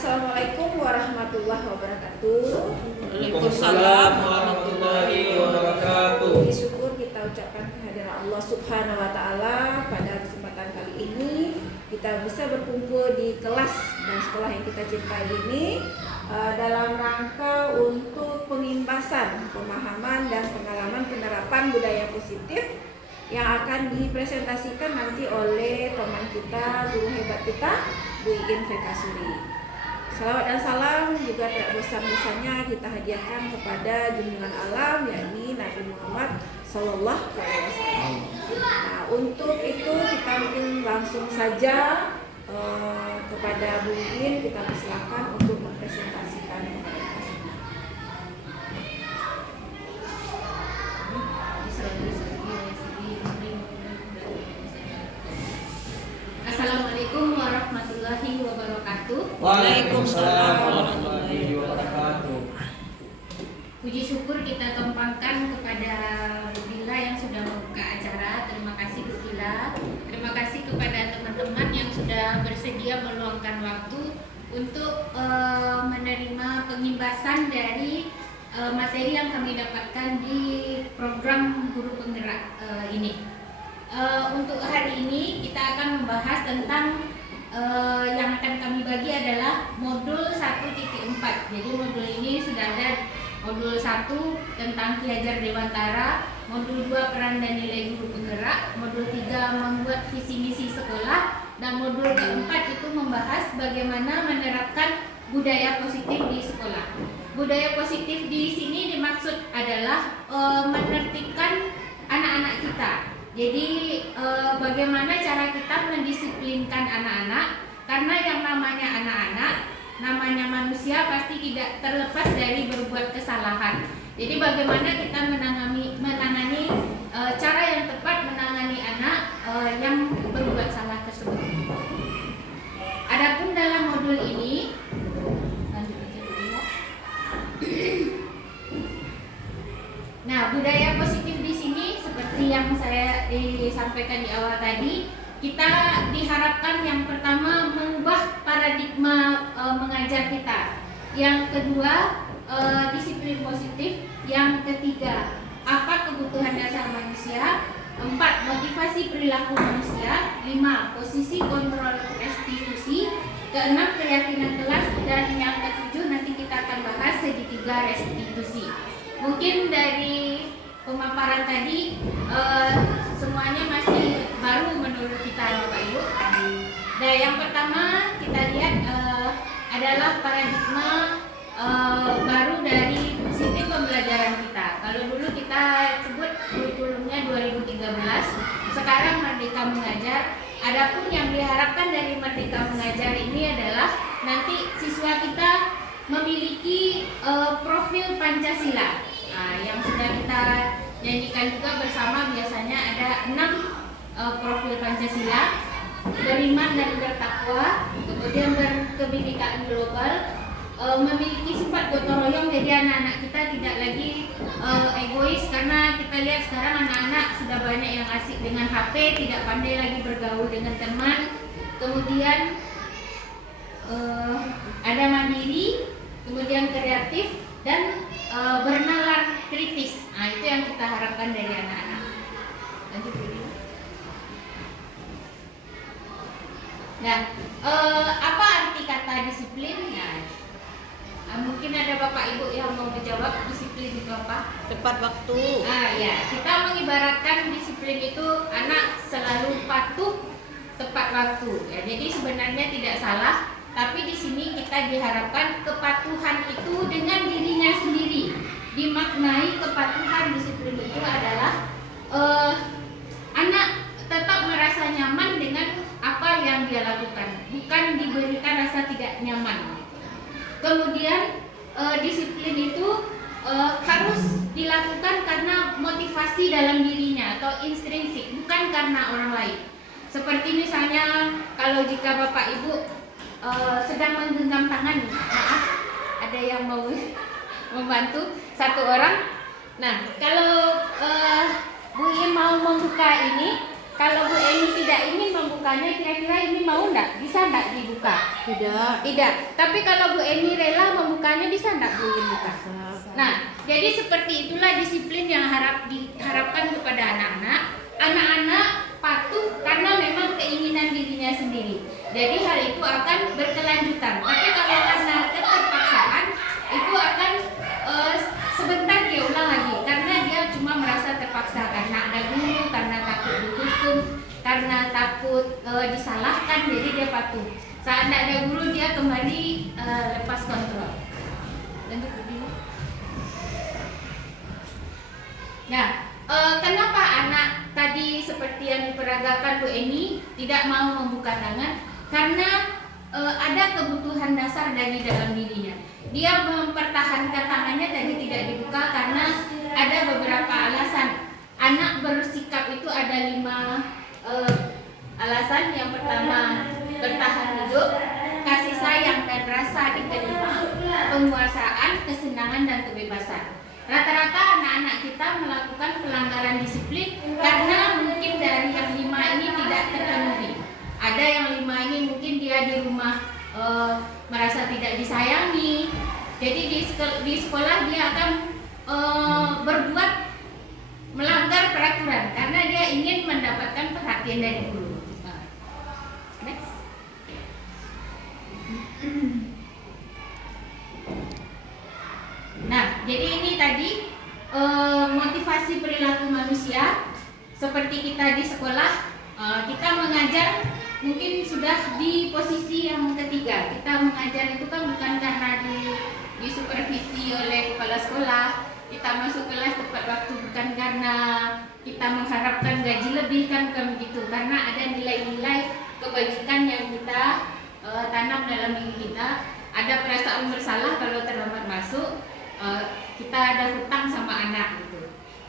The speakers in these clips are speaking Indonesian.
Assalamualaikum warahmatullahi wabarakatuh. Waalaikumsalam warahmatullahi wabarakatuh. Puji syukur kita ucapkan kehadiran Allah Subhanahu wa taala pada kesempatan kali ini kita bisa berkumpul di kelas dan sekolah yang kita cintai ini dalam rangka untuk pengimbasan pemahaman dan pengalaman penerapan budaya positif yang akan dipresentasikan nanti oleh teman kita, guru hebat kita, Bu Iin Vekasuri. Salawat dan salam juga tidak bosan-bosannya kita hadiahkan kepada junjungan alam, yakni Nabi Muhammad Sallallahu Alaihi Wasallam. Nah, untuk itu kita mungkin langsung saja kepada Bu Iin, kita persilakan untuk mempresentasikan kepada kita semua. Assalamualaikum warahmatullahi wabarakatuh. Waalaikumsalam warahmatullahi wabarakatuh. Puji syukur kita tumpangkan kepada Bu Bila yang sudah membuka acara. Terima kasih Bu Bila. Terima kasih kepada teman-teman yang sudah bersedia meluangkan waktu untuk menerima pengimbasan dari materi yang kami dapatkan di program Guru Penggerak ini. Untuk hari ini kita akan membahas tentang yang akan kami bagi adalah modul 1.4. Jadi modul ini sudah ada modul 1 tentang Ki Hajar Dewantara, modul 2 peran dan nilai guru penggerak, modul 3 membuat visi misi sekolah, dan modul keempat itu membahas bagaimana menerapkan budaya positif di sekolah. Budaya positif di sini dimaksud adalah menertibkan anak-anak kita. Jadi bagaimana cara kita mendisiplinkan anak-anak, karena yang namanya anak-anak, namanya manusia pasti tidak terlepas dari berbuat kesalahan. Jadi bagaimana kita menangani cara yang tepat menangani anak yang berbuat salah tersebut. Adapun dalam modul ini, lanjut aja dulu ya. Nah, budaya positif di sini seperti yang saya disampaikan di awal tadi, kita diharapkan yang pertama mengubah paradigma mengajar kita. Yang kedua, disiplin positif. Yang ketiga, apa kebutuhan dasar manusia. 4, motivasi perilaku manusia. 5, posisi kontrol restitusi. Keenam, keyakinan kelas. Dan yang ketujuh nanti kita akan bahas segitiga restitusi. Mungkin dari pemaparan tadi semuanya masih baru menurut kita Bapak Ibu. Nah, yang pertama kita lihat adalah paradigma baru dari sistem pembelajaran kita. Kalau dulu kita sebut kurikulumnya 2013, sekarang Merdeka Mengajar. Adapun yang diharapkan dari Merdeka Mengajar ini adalah nanti siswa kita memiliki profil Pancasila. Nah, yang sudah kita nyanyikan juga bersama biasanya ada 6 profil Pancasila: beriman dan bertakwa, kemudian berkebinekaan global, memiliki sifat gotong royong. Jadi anak-anak kita tidak lagi egois, karena kita lihat sekarang anak-anak sudah banyak yang asik dengan HP, tidak pandai lagi bergaul dengan teman. Kemudian ada mandiri, kemudian kreatif, dan bernalar kritis. Nah, itu yang kita harapkan dari anak-anak. Lanjut dulu. Nah, apa arti kata disiplin? Nah, mungkin ada Bapak Ibu yang mau menjawab disiplin itu apa? Tepat waktu. Ah ya, kita mengibaratkan disiplin itu anak selalu patuh tepat waktu. Ya, jadi sebenarnya tidak salah. Tapi di sini kita diharapkan kepatuhan itu dengan dirinya sendiri. Dimaknai kepatuhan disiplin itu adalah anak tetap merasa nyaman dengan apa yang dia lakukan, bukan diberikan rasa tidak nyaman. Kemudian disiplin itu harus dilakukan karena motivasi dalam dirinya atau intrinsik, bukan karena orang lain. Seperti misalnya kalau jika Bapak Ibu sedang menggenggam tangan, maaf, ada yang mau membantu satu orang. Nah, kalau Bu Iin mau membuka ini, kalau Bu Eni tidak ingin membukanya, kira-kira ini mau enggak? Bisa enggak dibuka? Tidak. Tapi kalau Bu Eni rela membukanya, bisa enggak Bu Eni buka? Nah, jadi seperti itulah disiplin yang diharapkan kepada anak-anak. Anak-anak patuh karena memang keinginan dirinya sendiri. Jadi hal itu akan berkelanjutan. Tapi kalau karena keterpaksaan, itu akan sebentar dia ulang lagi karena dia cuma merasa terpaksa karena ada guru, karena takut dihukum, karena takut disalahkan, jadi dia patuh. Saat tidak ada guru dia kembali lepas kontrol. Nah, kenapa anak tadi seperti yang diperagakan Bu Eni tidak mau membuka tangan? Karena ada kebutuhan dasar dari dalam dirinya. Dia mempertahankan tangannya tadi tidak dibuka karena ada beberapa alasan. Anak bersikap itu ada 5 alasan. Yang pertama, bertahan hidup, kasih sayang dan rasa diterima, penguasaan, kesenangan dan kebebasan. Rata-rata anak-anak kita melakukan pelanggaran disiplin karena mungkin dari yang 5 ini tidak terpenuhi. Ada yang 5 ini mungkin dia di rumah merasa tidak disayangi, jadi di sekolah dia akan berbuat melanggar peraturan karena dia ingin mendapatkan perhatian dari guru. Next. Nah, jadi ini tadi motivasi perilaku manusia. Seperti kita di sekolah, kita mengajar mungkin sudah di posisi yang ketiga. Kita mengajar itu kan bukan karena disupervisi oleh kepala sekolah. Kita masuk kelas tepat waktu bukan karena kita mengharapkan gaji lebih, kan bukan begitu. Karena ada nilai-nilai kebajikan yang kita tanam dalam diri kita. Ada perasaan bersalah kalau terlambat masuk. Kita ada hutang sama anak gitu.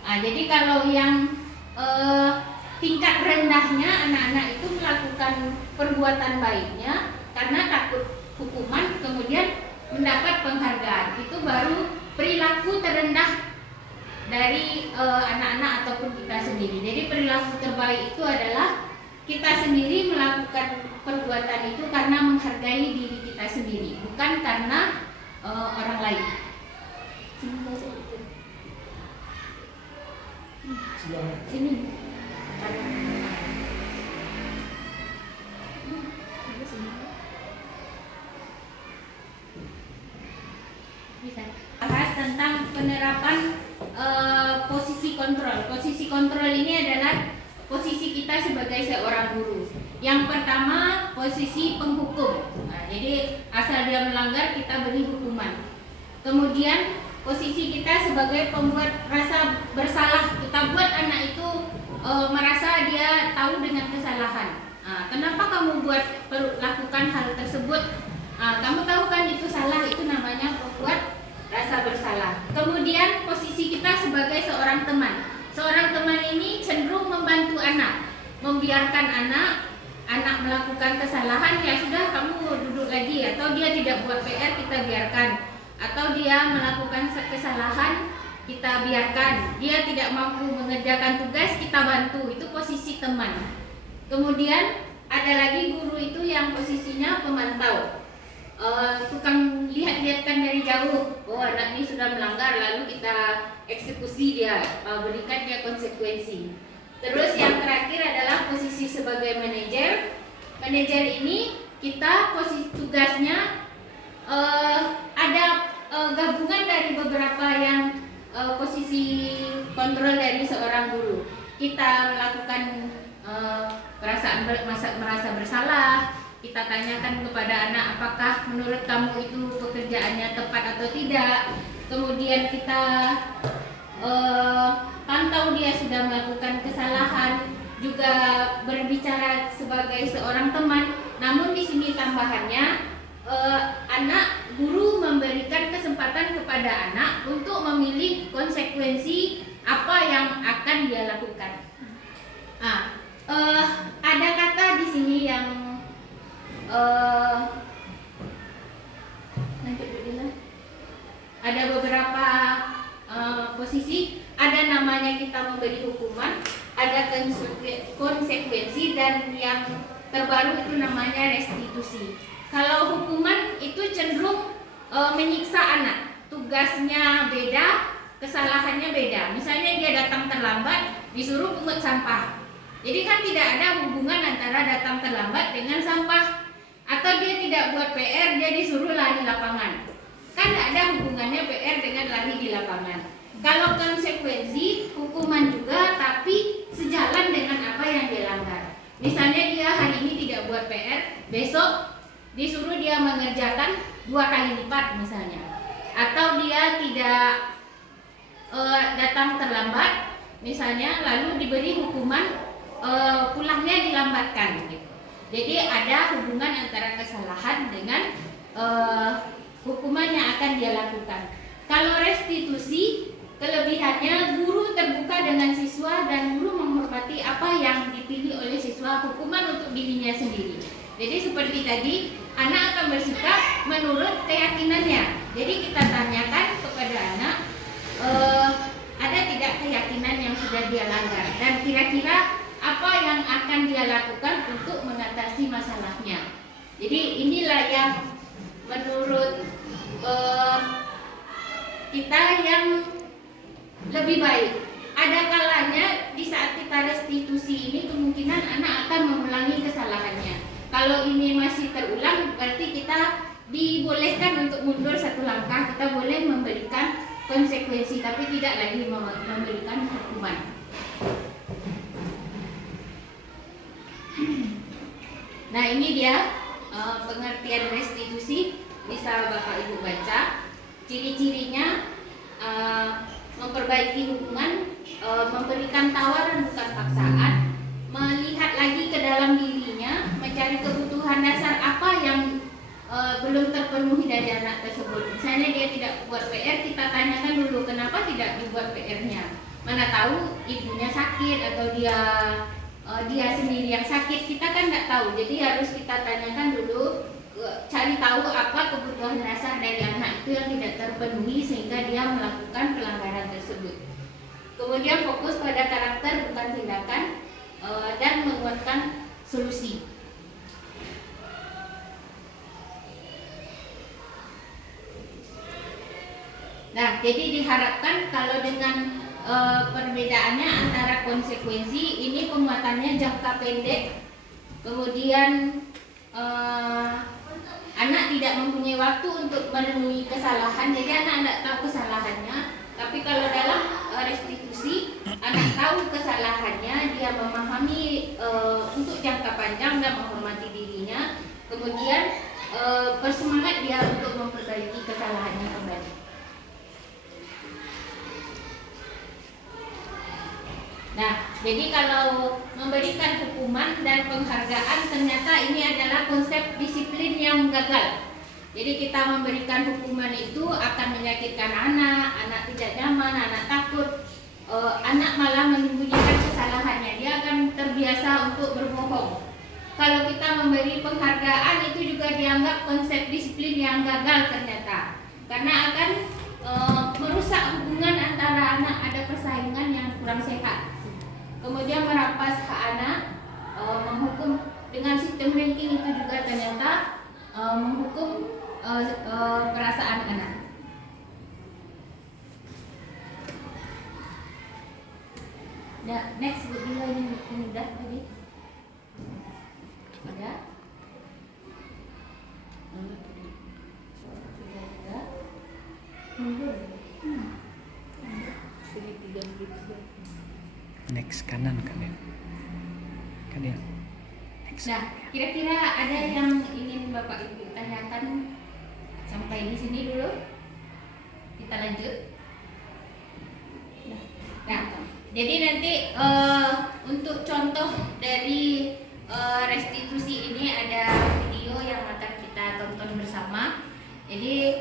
Jadi kalau yang tingkat rendahnya anak-anak itu melakukan perbuatan baiknya karena takut hukuman, kemudian mendapat penghargaan. Itu baru perilaku terendah dari anak-anak ataupun kita sendiri. Jadi perilaku terbaik itu adalah kita sendiri melakukan perbuatan itu karena menghargai diri kita sendiri, bukan karena orang lain. Sini. Bisa bahas tentang penerapan posisi kontrol. Posisi kontrol ini adalah posisi kita sebagai seorang guru. Yang pertama, posisi penghukum. Jadi asal dia melanggar kita beri hukuman. Kemudian posisi kita sebagai pembuat rasa bersalah. Kita buat anak itu merasa dia tahu dengan kesalahan. Kenapa kamu lakukan hal tersebut? Kamu tahu kan itu salah, itu namanya membuat rasa bersalah. Kemudian posisi kita sebagai seorang teman. Seorang teman ini cenderung membantu anak, membiarkan anak melakukan kesalahan, ya sudah kamu duduk lagi, atau dia tidak buat PR kita biarkan, atau dia melakukan kesalahan kita biarkan, dia tidak mampu mengerjakan tugas kita bantu. Itu posisi teman. Kemudian ada lagi guru itu yang posisinya pemantau, tukang lihat-lihatkan dari jauh. Oh, anak ini sudah melanggar, lalu kita eksekusi dia, berikan dia konsekuensi. Terus yang terakhir adalah posisi sebagai manajer. Manajer ini kita posisi tugasnya ada gabungan dari beberapa yang posisi kontrol dari seorang guru. Kita melakukan perasaan merasa bersalah. Kita tanyakan kepada anak apakah menurut kamu itu pekerjaannya tepat atau tidak. Kemudian kita pantau dia sudah melakukan kesalahan. Juga berbicara sebagai seorang teman. Namun di sini tambahannya, anak guru memberikan kesempatan kepada anak untuk memilih konsekuensi apa yang akan dia lakukan. Ada kata di sini yang ada beberapa posisi. Ada namanya kita memberi hukuman, ada konsekuensi dan yang terbaru itu namanya restitusi. Kalau hukuman itu cenderung menyiksa anak, tugasnya beda, kesalahannya beda. Misalnya dia datang terlambat, disuruh pungut sampah. Jadi kan tidak ada hubungan antara datang terlambat dengan sampah. Atau dia tidak buat PR, dia disuruh lari lapangan. Kan tidak ada hubungannya PR dengan lari di lapangan. Kalau konsekuensi, hukuman juga, tapi sejalan dengan apa yang dia langgar. Misalnya dia hari ini tidak buat PR, besok disuruh dia mengerjakan 2 kali lipat misalnya. Atau dia tidak datang terlambat misalnya, lalu diberi hukuman pulangnya dilambatkan gitu. Jadi ada hubungan antara kesalahan dengan hukuman yang akan dia lakukan. Kalau restitusi, kelebihannya guru terbuka dengan siswa dan guru menghormati apa yang dipilih oleh siswa, hukuman untuk dirinya sendiri. Jadi seperti tadi, anak akan bersikap menurut keyakinannya. Jadi kita tanyakan kepada anak, ada tidak keyakinan yang sudah dia langgar, dan kira-kira apa yang akan dia lakukan untuk mengatasi masalahnya. Jadi inilah yang menurut kita yang lebih baik. Ada kalanya di saat kita restitusi ini kemungkinan anak akan mengulangi kesalahannya. Kalau ini masih terulang, berarti kita dibolehkan untuk mundur 1 langkah. Kita boleh memberikan konsekuensi, tapi tidak lagi memberikan hukuman. Nah, ini dia pengertian restitusi. Bisa Bapak Ibu baca. Ciri-cirinya memperbaiki hubungan, memberikan tawaran bukan paksaan, melihat lagi ke dalam dirinya, mencari kebutuhan dasar apa yang belum terpenuhi dari anak tersebut. Misalnya dia tidak buat PR, kita tanyakan dulu kenapa tidak dibuat PR-nya. Mana tahu ibunya sakit atau dia sendiri yang sakit, kita kan nggak tahu. Jadi harus kita tanyakan dulu, cari tahu apa kebutuhan dasar dari anak itu yang tidak terpenuhi sehingga dia melakukan pelanggaran tersebut. Kemudian fokus pada karakter bukan tindakan, dan menguatkan solusi. Nah, jadi diharapkan kalau dengan perbedaannya antara konsekuensi, ini penguatannya jangka pendek, kemudian anak tidak mempunyai waktu untuk menemui kesalahan, jadi anak tidak tahu kesalahannya. Tapi kalau dalam restitusi, anak tahu kesalahannya, dia memahami untuk jangka panjang dan menghormati dirinya, kemudian bersemangat dia untuk memperbaiki kesalahannya kembali. Nah, jadi kalau memberikan hukuman dan penghargaan, ternyata ini adalah konsep disiplin yang gagal. Jadi kita memberikan hukuman itu akan menyakitkan anak tidak nyaman, anak takut, anak malah menyembunyikan kesalahannya, dia akan terbiasa untuk berbohong. Kalau kita memberi penghargaan, itu juga dianggap konsep disiplin yang gagal ternyata, karena akan merusak hubungan antara anak, ada persaingan yang kurang sehat. Kemudian merampas hak anak, menghukum dengan sistem ranking itu juga ternyata menghukum perasaan anak. Nah, next video ini mudah tadi. Ada? Sudah. Mundur. Next kanan kalian. Next. Nah, kira-kira ada yang ingin Bapak Ibu tanyakan sampai di sini dulu? Kita lanjut. Nah, jadi nanti untuk contoh dari restitusi ini ada video yang akan kita tonton bersama. Jadi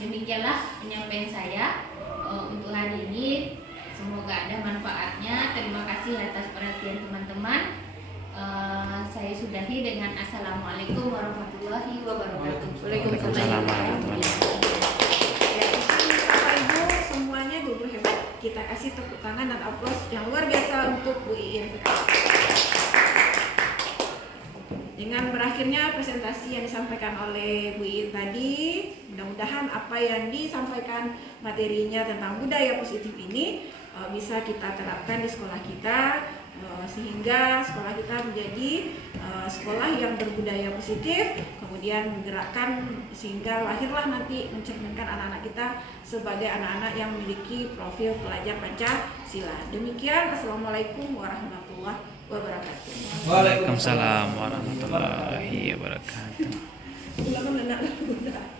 demikianlah penyampaian saya untuk hari ini. Semoga ada manfaatnya. Terima kasih atas perhatian teman-teman. Saya sudahi dengan Assalamualaikum warahmatullahi wabarakatuh. Waalaikumsalam warahmatullahi wabarakatuh. Ya, Bapak Ibu semuanya guru hebat. Kita kasih tepuk tangan dan aplaus yang luar biasa untuk Bu Iin. berakhirnya presentasi yang disampaikan oleh Bu Iit tadi. Mudah-mudahan apa yang disampaikan materinya tentang budaya positif ini bisa kita terapkan di sekolah kita, sehingga sekolah kita menjadi sekolah yang berbudaya positif, kemudian menggerakkan sehingga lahirlah nanti mencerminkan anak-anak kita sebagai anak-anak yang memiliki profil pelajar Pancasila. Demikian, Assalamualaikum warahmatullahi wabarakatuh. Waalaikumsalam warahmatullahi wabarakatuh. Ulangan anak-anak.